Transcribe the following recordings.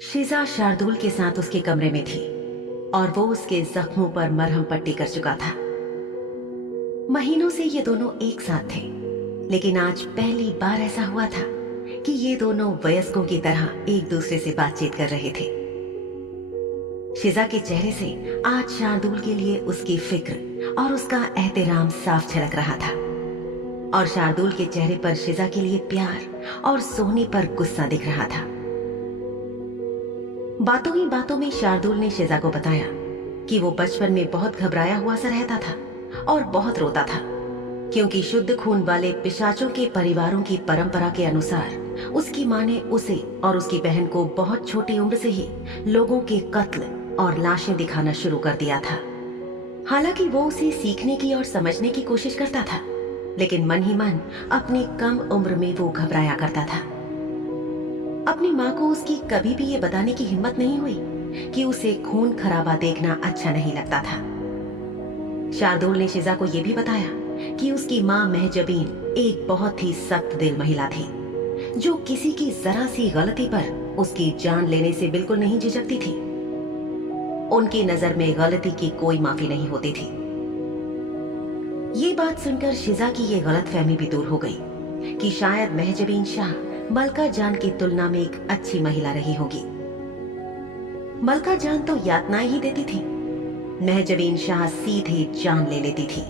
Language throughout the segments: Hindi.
शिजा शार्दुल के साथ उसके कमरे में थी और वो उसके जख्मों पर मरहम पट्टी कर चुका था। महीनों से ये दोनों एक साथ थे, लेकिन आज पहली बार ऐसा हुआ था कि ये दोनों वयस्कों की तरह एक दूसरे से बातचीत कर रहे थे। शिजा के चेहरे से आज शार्दुल के लिए उसकी फिक्र और उसका एहतराम साफ झलक रहा था, और शार्दुल के चेहरे पर शिजा के लिए प्यार और सोनी पर गुस्सा दिख रहा था। बातों ही बातों में शार्दुल ने शिजा को बताया कि वो बचपन में बहुत घबराया हुआ सा रहता था और बहुत रोता था, क्योंकि शुद्ध खून वाले पिशाचों के परिवारों की परंपरा के अनुसार उसकी मां ने उसे और उसकी बहन को बहुत छोटी उम्र से ही लोगों के कत्ल और लाशें दिखाना शुरू कर दिया था। हालांकि वो उसे सीखने की और समझने की कोशिश करता था, लेकिन मन ही मन अपनी कम उम्र में वो घबराया करता था। अपनी मां को उसकी कभी भी ये बताने की हिम्मत नहीं हुई कि उसे खून खराबा देखना अच्छा नहीं लगता था। शार्दुल ने शिजा को यह भी बताया कि उसकी मां महजबीन एक बहुत ही सख्त दिल महिला थी, जो किसी की जरा सी गलती पर उसकी जान लेने से बिल्कुल नहीं झिझकती थी। उनकी नजर में गलती की कोई माफी नहीं होती थी। ये बात सुनकर शिजा की ये गलतफहमी भी दूर हो गई कि शायद महजबीन शाह मलका जान की तुलना में एक अच्छी महिला रही होगी। मलका जान तो यातनाएं ही देती थी, महजबीन शाह सीधे जान ले लेती थी।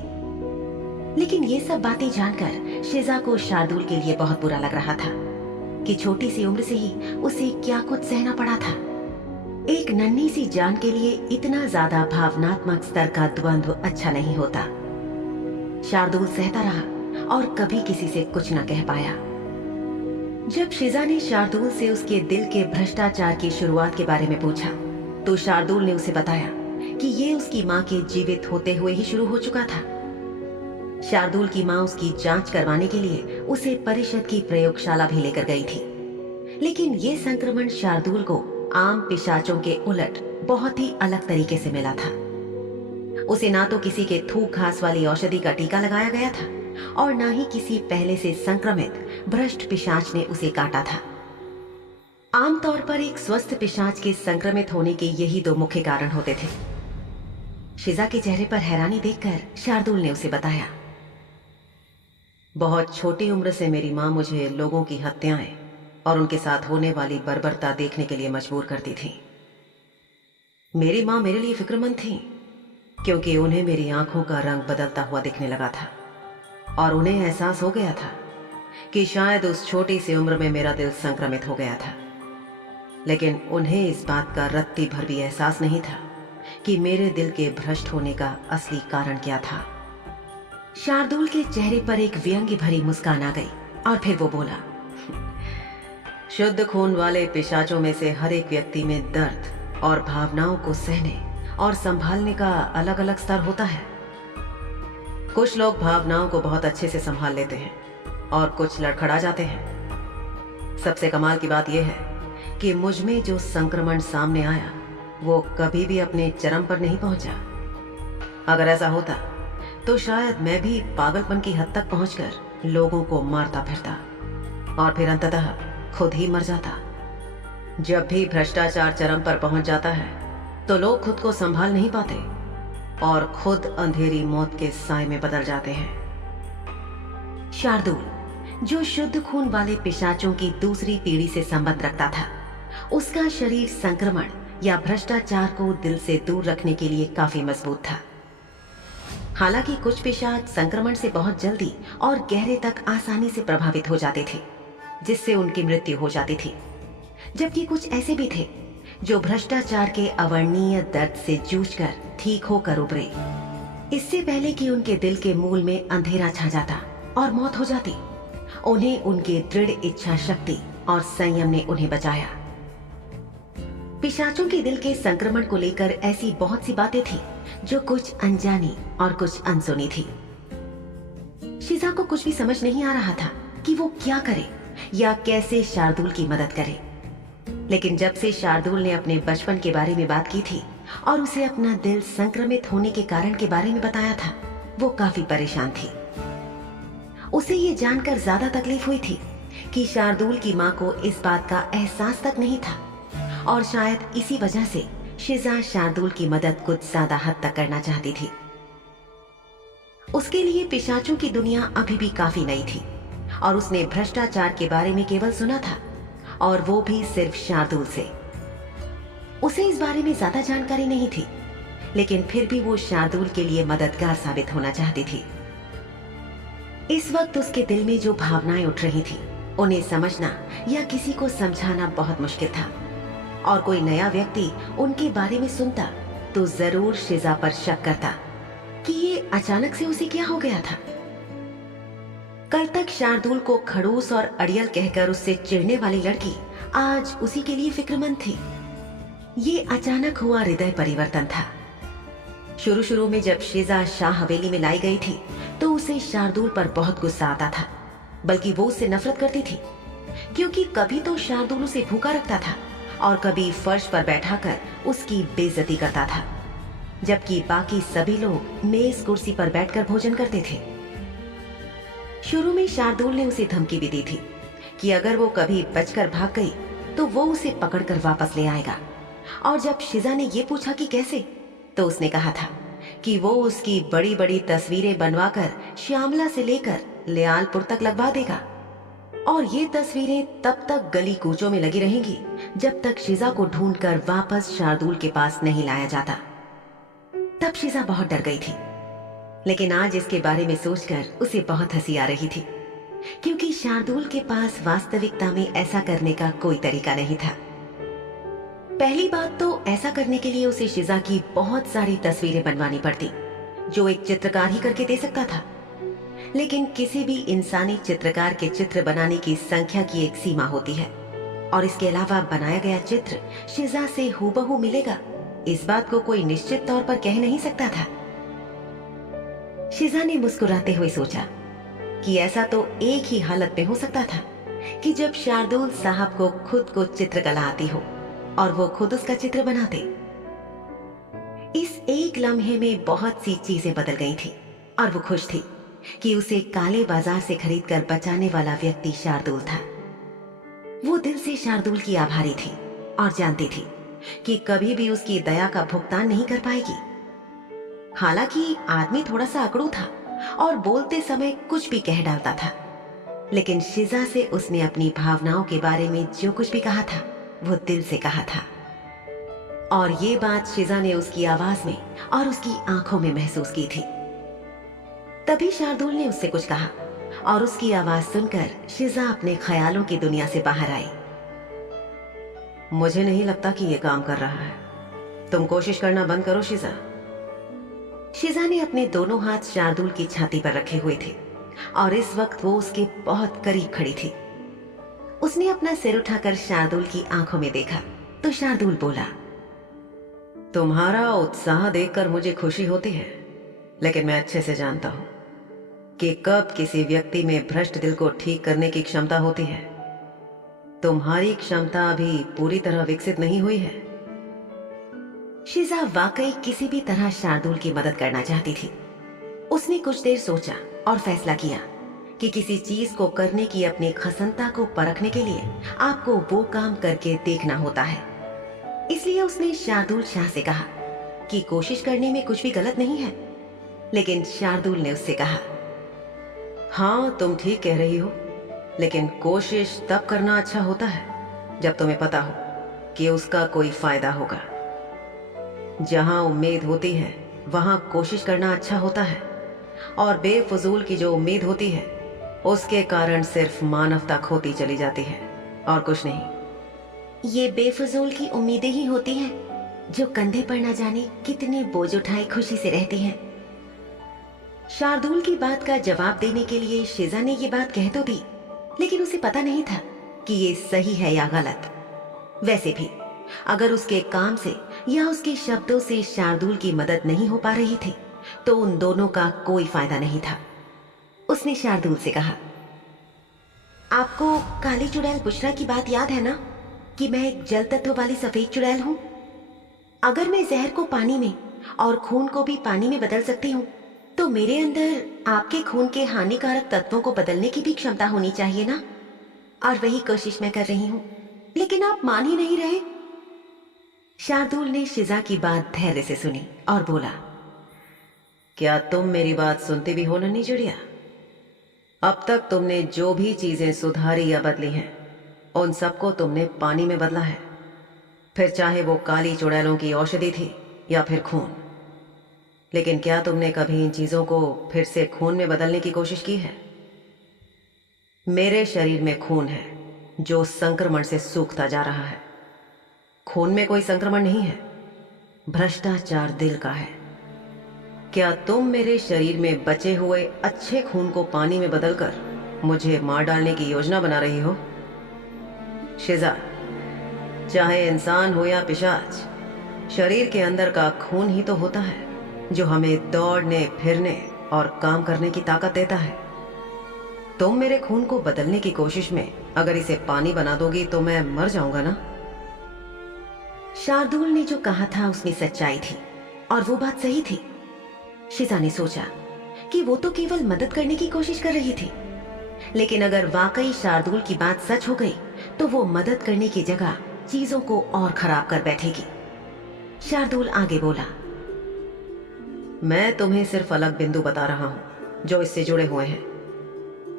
लेकिन ये सब बातें जानकर शिजा को शार्दुल के लिए बहुत बुरा लग रहा था कि छोटी सी उम्र से ही उसे क्या कुछ सहना पड़ा था। एक नन्ही सी जान के लिए इतना ज्यादा भावनात्मक स्तर का द्वंद्व अच्छा नहीं होता। शार्दुल सहता रहा और कभी किसी से कुछ न कह पाया। जब शिजा ने शार्दुल से उसके दिल के भ्रष्टाचार की शुरुआत के बारे में पूछा, तो शार्दुल ने उसे बताया कि ये उसकी मां के जीवित होते हुए ही शुरू हो चुका था। शार्दुल की मां उसकी जांच करवाने के लिए उसे परिषद की प्रयोगशाला भी लेकर गई थी, लेकिन ये संक्रमण शार्दुल को आम पिशाचों के उलट बहुत ही अलग तरीके से मिला था। उसे ना तो किसी के थूक घास वाली औषधि का टीका लगाया गया था और ना ही किसी पहले से संक्रमित भ्रष्ट पिशाच ने उसे काटा था। आमतौर पर एक स्वस्थ पिशाच के संक्रमित होने के यही दो मुख्य कारण होते थे। शिजा के चेहरे पर हैरानी देखकर शार्दुल ने उसे बताया, बहुत छोटी उम्र से मेरी मां मुझे लोगों की हत्याएं और उनके साथ होने वाली बर्बरता देखने के लिए मजबूर करती थी। मेरी मां मेरे लिए फिक्रमंद थी, क्योंकि उन्हें मेरी आंखों का रंग बदलता हुआ दिखने लगा था और उन्हें एहसास हो गया था कि शायद उस छोटी सी उम्र में मेरा दिल संक्रमित हो गया था। लेकिन उन्हें इस बात का रत्ती भर भी एहसास नहीं था कि मेरे दिल के भ्रष्ट होने का असली कारण क्या था। शार्दुल के चेहरे पर एक व्यंग्य भरी मुस्कान आ गई और फिर वो बोला, शुद्ध खून वाले पिशाचों में से हर एक व्यक्ति में दर्द और भावनाओं को सहने और संभालने का अलग अलग स्तर होता है। कुछ लोग भावनाओं को बहुत अच्छे से संभाल लेते हैं और कुछ लड़खड़ा जाते हैं। सबसे कमाल की बात यह है कि मुझ में जो संक्रमण सामने आया वो कभी भी अपने चरम पर नहीं पहुंचा। अगर ऐसा होता तो शायद मैं भी पागलपन की हद तक पहुंचकर लोगों को मारता फिरता और फिर अंततः खुद ही मर जाता। जब भी भ्रष्टाचार चरम पर पहुंच जाता है तो लोग खुद को संभाल नहीं पाते और खुद अंधेरी मौत के साए में बदल जाते हैं। शार्दुल, जो शुद्ध खून वाले पिशाचों की दूसरी पीढ़ी से संबंध रखता था, उसका शरीर संक्रमण या भ्रष्टाचार को दिल से दूर रखने के लिए काफी मजबूत था। हालांकि कुछ पिशाच संक्रमण से बहुत जल्दी और गहरे तक आसानी से प्रभावित हो जाते थे, जिससे उनकी मृत्यु हो जाती थी, जबकि कुछ ऐसे भी थे जो भ्रष्टाचार के अवर्णनीय दर्द से जूझकर ठीक होकर उभरे, इससे पहले कि उनके दिल के मूल में अंधेरा छा जाता और मौत हो जाती। उन्हें उनके दृढ़ इच्छा शक्ति और संयम ने उन्हें बचाया। पिशाचों के दिल के संक्रमण को लेकर ऐसी बहुत सी बातें थी जो कुछ अनजानी और कुछ अनसुनी थी। शिजा को कुछ भी समझ नहीं आ रहा था कि वो क्या करे या कैसे शार्दुल की मदद करे। लेकिन जब से शार्दुल ने अपने बचपन के बारे में बात की थी और उसे अपना दिल संक्रमित होने के कारण के बारे में बताया था, वो काफी परेशान थी। उसे ये जानकर ज्यादा तकलीफ हुई थी कि शार्दुल की मां को इस बात का एहसास तक नहीं था और शायद इसी वजह से शिजा शार्दुल की मदद कुछ ज्यादा हद तक करना चाहती थी। उसके लिए पिशाचों की दुनिया अभी भी काफी नई थी और उसने भ्रष्टाचार के बारे में केवल सुना था, और वो भी सिर्फ शार्दुल से। उसे इस बारे में ज्यादा जानकारी नहीं थी, लेकिन फिर भी वो शार्दुल के लिए मददगार साबित होना चाहती थी। इस वक्त उसके दिल में जो भावनाएं उठ रही थी, उन्हें समझना या किसी को समझाना बहुत मुश्किल था, और कोई नया व्यक्ति उनके बारे में सुनता तो जरूर शिजा पर शक करता कि ये अचानक से उसे क्या हो गया था। कल तक शार्दुल को खड़ूस और अड़ियल कहकर उससे चिढ़ने वाली लड़की आज उसी के लिए फिक्रमंद थी। ये अचानक हुआ हृदय परिवर्तन था। शुरू शुरू में जब शिजा शाह हवेली में लाई गई थी तो उसे शार्दुल पर बहुत गुस्सा आता था, बल्कि वो उससे नफरत करती थी, क्योंकि कभी तो शार्दुल उसे भूखा रखता था और कभी फर्श पर बैठाकर उसकी बेइज्जती करता था, जबकि बाकी सभी लोग मेज कुर्सी पर बैठकर भोजन करते थे। शुरू में शार्दुल ने उसे धमकी भी दी थी कि अगर वो कभी बचकर भाग गई तो वो उसे पकड़कर वापस ले आएगा, और जब शिजा ने ये पूछा कि कैसे, तो उसने कहा था कि वो उसकी बड़ी बड़ी तस्वीरें बनवाकर श्यामला से लेकर लियालपुर तक लगवा देगा, और ये तस्वीरें तब तक गली कूचों में लगी रहेंगी जब तक शिजा को ढूंढकर वापस शार्दुल के पास नहीं लाया जाता। तब शिजा बहुत डर गई थी, लेकिन आज इसके बारे में सोचकर उसे बहुत हंसी आ रही थी, क्योंकि शार्दुल के पास वास्तविकता में ऐसा करने का कोई तरीका नहीं था। पहली बात तो ऐसा करने के लिए उसे शिजा की बहुत सारी तस्वीरें बनवानी पड़ती, जो एक चित्रकार ही करके दे सकता था। लेकिन किसी भी इंसानी चित्रकार के चित्र बनाने की संख्या की एक सीमा होती है, और इसके अलावा बनाया गया चित्र शिजा से हूबहू मिलेगा, इस बात को कोई निश्चित तौर पर कह नहीं सकता था। शिजा ने मुस्कुराते हुए सोचा कि ऐसा तो एक ही हालत में हो सकता था कि जब शार्दुल साहब को खुद को चित्रकला आती हो और वो खुद उसका चित्र बनाते। इस एक लम्हे में बहुत सी चीजें बदल गई थी, और वो खुश थी कि उसे काले बाजार से खरीदकर बचाने वाला व्यक्ति शार्दुल था। वो दिल से शार्दुल की आभारी थी और जानती थी कि कभी भी उसकी दया का भुगतान नहीं कर पाएगी। हालांकि आदमी थोड़ा सा अकड़ू था और बोलते समय कुछ भी कह डालता था, लेकिन शिजा से उसने अपनी भावनाओं के बारे में जो कुछ भी कहा था वो दिल से कहा था, और ये बात शिजा ने उसकी आवाज में और उसकी आंखों में महसूस की थी। तभी शार्दुल ने उससे कुछ कहा, और उसकी आवाज सुनकर शिजा अपने ख्यालों की दुनिया से बाहर आई। मुझे नहीं लगता कि ये काम कर रहा है, तुम कोशिश करना बंद करो शिजा। शिजा ने अपने दोनों हाथ शार्दुल की छाती पर रखे हुए थे, और इस वक्त वो उसके बहुत करीब खड़ी थी। उसने अपना सिर उठाकर शार्दुल की आंखों में देखा तो शार्दुल बोला, तुम्हारा उत्साह देखकर मुझे खुशी होती है, लेकिन मैं अच्छे से जानता हूं कि कब किसी व्यक्ति में भ्रष्ट दिल को ठीक करने की क्षमता होती है। तुम्हारी क्षमता अभी पूरी तरह विकसित नहीं हुई है। शिजा वाकई किसी भी तरह शार्दुल की मदद करना चाहती थी। उसने कुछ देर सोचा और फैसला किया कि किसी चीज को करने की अपनी खसंता को परखने के लिए आपको वो काम करके देखना होता है। इसलिए उसने शार्दुल शाह से कहा कि कोशिश करने में कुछ भी गलत नहीं है। लेकिन शार्दुल ने उससे कहा, हाँ तुम ठीक कह रही हो, लेकिन कोशिश तब करना अच्छा होता है जब तुम्हें पता हो कि उसका कोई फायदा होगा। जहां उम्मीद होती है वहां कोशिश करना अच्छा होता है, और बेफजूल की जो उम्मीद होती है उसके कारण सिर्फ मानवता खोती चली जाती है और कुछ नहीं। ये बेफजूल की उम्मीदें ही होती हैं जो कंधे पर न जाने कितने बोझ उठाए खुशी से रहती हैं। शार्दुल की बात का जवाब देने के लिए शिजा ने ये बात कह तो दी, लेकिन उसे पता नहीं था कि ये सही है या गलत। वैसे भी अगर उसके काम से या उसके शब्दों से शार्दुल की मदद नहीं हो पा रही थी तो उन दोनों का कोई फायदा नहीं था। उसने शार्दुल से कहा, आपको काली चुड़ैल बुशरा की बात याद है ना, कि मैं एक जल तत्व वाली सफेद चुड़ैल हूं। अगर मैं जहर को पानी में और खून को भी पानी में बदल सकती हूँ, तो मेरे अंदर आपके खून के हानिकारक तत्वों को बदलने की भी क्षमता होनी चाहिए ना। और वही कोशिश मैं कर रही हूँ, लेकिन आप मान ही नहीं रहे। शार्दुल ने शिजा की बात धैर्य से सुनी और बोला, क्या तुम मेरी बात सुनती भी हो नन्ही चिड़िया? अब तक तुमने जो भी चीजें सुधारी या बदली हैं, उन सबको तुमने पानी में बदला है, फिर चाहे वो काली चुड़ैलों की औषधि थी या फिर खून। लेकिन क्या तुमने कभी इन चीजों को फिर से खून में बदलने की कोशिश की है? मेरे शरीर में खून है जो संक्रमण से सूखता जा रहा है। खून में कोई संक्रमण नहीं है, भ्रष्टाचार दिल का है। क्या तुम मेरे शरीर में बचे हुए अच्छे खून को पानी में बदलकर मुझे मार डालने की योजना बना रही हो? शिजा, चाहे इंसान हो या पिशाच, शरीर के अंदर का खून ही तो होता है जो हमें दौड़ने फिरने और काम करने की ताकत देता है। तुम मेरे खून को बदलने की कोशिश में अगर इसे पानी बना दोगी तो मैं मर जाऊंगा ना? शार्दुल ने जो कहा था उसमें सच्चाई थी और वो बात सही थी। शिजा ने सोचा कि वो तो केवल मदद करने की कोशिश कर रही थी, लेकिन अगर वाकई शार्दुल की बात सच हो गई तो वो मदद करने की जगह चीजों को और खराब कर बैठेगी। शार्दुल आगे बोला, मैं तुम्हें सिर्फ अलग बिंदु बता रहा हूं जो इससे जुड़े हुए हैं,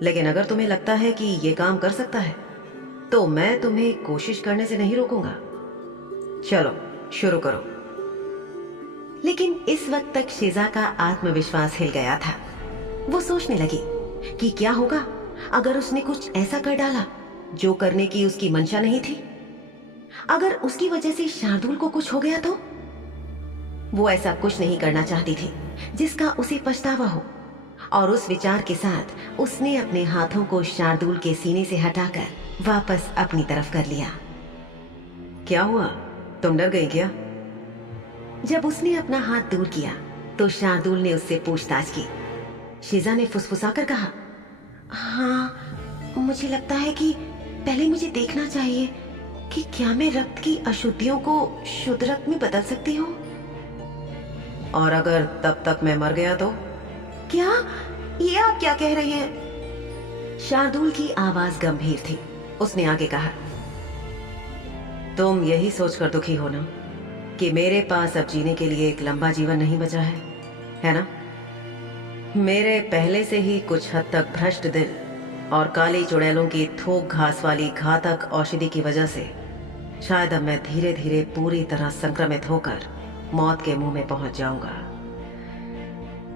लेकिन अगर तुम्हें लगता है कि ये काम कर सकता है तो मैं तुम्हें कोशिश करने से नहीं रोकूंगा। चलो शुरू करो। लेकिन इस वक्त तक शिजा का आत्मविश्वास हिल गया था। वो सोचने लगी कि क्या होगा अगर उसने कुछ ऐसा कर डाला जो करने की उसकी मंशा नहीं थी। अगर उसकी वजह से शार्दुल को कुछ हो गया तो? वो ऐसा कुछ नहीं करना चाहती थी जिसका उसे पछतावा हो, और उस विचार के साथ उसने अपने हाथों को शार्दुल के सीने से हटाकर वापस अपनी तरफ कर लिया। क्या हुआ, तुम डर गई क्या? जब उसने अपना हाथ दूर किया तो शार्दुल ने उससे पूछताछ की। शिजा ने फुसफुसाकर कहा, हाँ, मुझे लगता है कि पहले मुझे देखना चाहिए कि क्या मैं रक्त की अशुद्धियों को शुद्ध रक्त में बदल सकती हूँ। और अगर तब तक मैं मर गया तो? क्या? ये आप क्या कह रही हैं? शार्दुल की आवाज गंभीर थी। उसने आगे कहा, तुम यही सोचकर दुखी हो ना कि मेरे पास अब जीने के लिए एक लंबा जीवन नहीं बचा है ना? मेरे पहले से ही कुछ हद तक भ्रष्ट दिल और काली चुड़ैलों की थोक घास वाली घातक औषधि की वजह से शायद अब मैं धीरे धीरे पूरी तरह संक्रमित होकर मौत के मुंह में पहुंच जाऊंगा।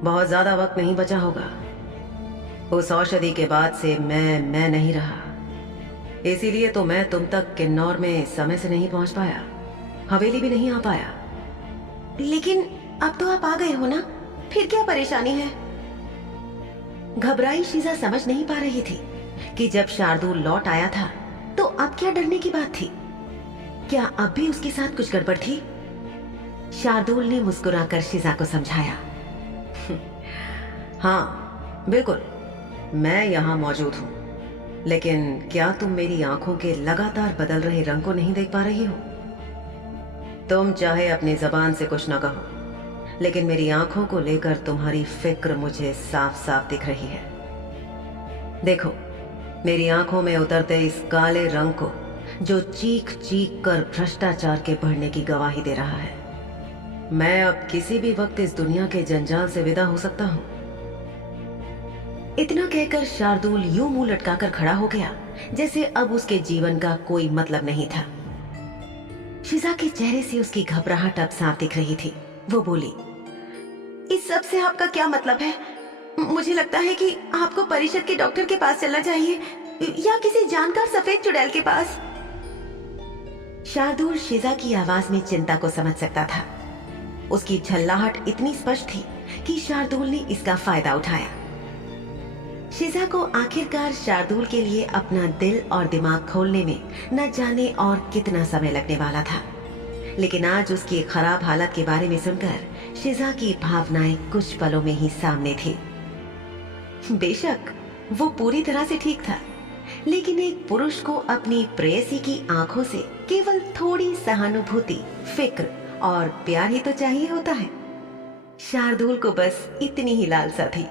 बहुत ज्यादा वक्त नहीं बचा होगा। उस औषधि के बाद से मैं नहीं रहा। इसीलिए तो मैं तुम तक किन्नौर में समय से नहीं पहुंच पाया, हवेली भी नहीं आ पाया। लेकिन अब तो आप आ गए हो ना, फिर क्या परेशानी है? घबराई शिजा समझ नहीं पा रही थी कि जब शार्दुल लौट आया था तो अब क्या डरने की बात थी। क्या अब भी उसके साथ कुछ गड़बड़ थी? शार्दुल ने मुस्कुराकर शिजा को समझाया, हाँ बिल्कुल, मैं यहाँ मौजूद हूँ, लेकिन क्या तुम मेरी आंखों के लगातार बदल रहे रंग को नहीं देख पा रही हो? तुम चाहे अपनी जबान से कुछ न कहो, लेकिन मेरी आंखों को लेकर तुम्हारी फिक्र मुझे साफ साफ दिख रही है। देखो, मेरी आंखों में उतरते इस काले रंग को जो चीख चीख कर भ्रष्टाचार के बढ़ने की गवाही दे रहा है। मैं अब किसी भी वक्त इस दुनिया के जंजाल से विदा हो सकता हूँ। इतना कहकर शार्दुल यूं मुंह लटकाकर खड़ा हो गया जैसे अब उसके जीवन का कोई मतलब नहीं था। शिजा के चेहरे से उसकी घबराहट अब साफ दिख रही थी। वो बोली, इस सब से आपका क्या मतलब है? मुझे लगता है कि आपको परिषद के डॉक्टर के पास चलना चाहिए या किसी जानकार सफेद चुड़ैल के पास। शार्दुल शिजा की आवाज में चिंता को समझ सकता था। उसकी झल्लाहट इतनी स्पष्ट थी कि शार्दुल ने इसका फायदा उठाया। शिजा को आखिरकार शार्दुल के लिए अपना दिल और दिमाग खोलने में न जाने और कितना समय लगने वाला था, लेकिन आज उसकी खराब हालत के बारे में सुनकर शिजा की भावनाएं कुछ पलों में ही सामने थी। बेशक वो पूरी तरह से ठीक था, लेकिन एक पुरुष को अपनी प्रेयसी की आंखों से केवल थोड़ी सहानुभूति, फिक्र और प्यार ही तो चाहिए होता है। शार्दुल को बस इतनी ही लालसा थी।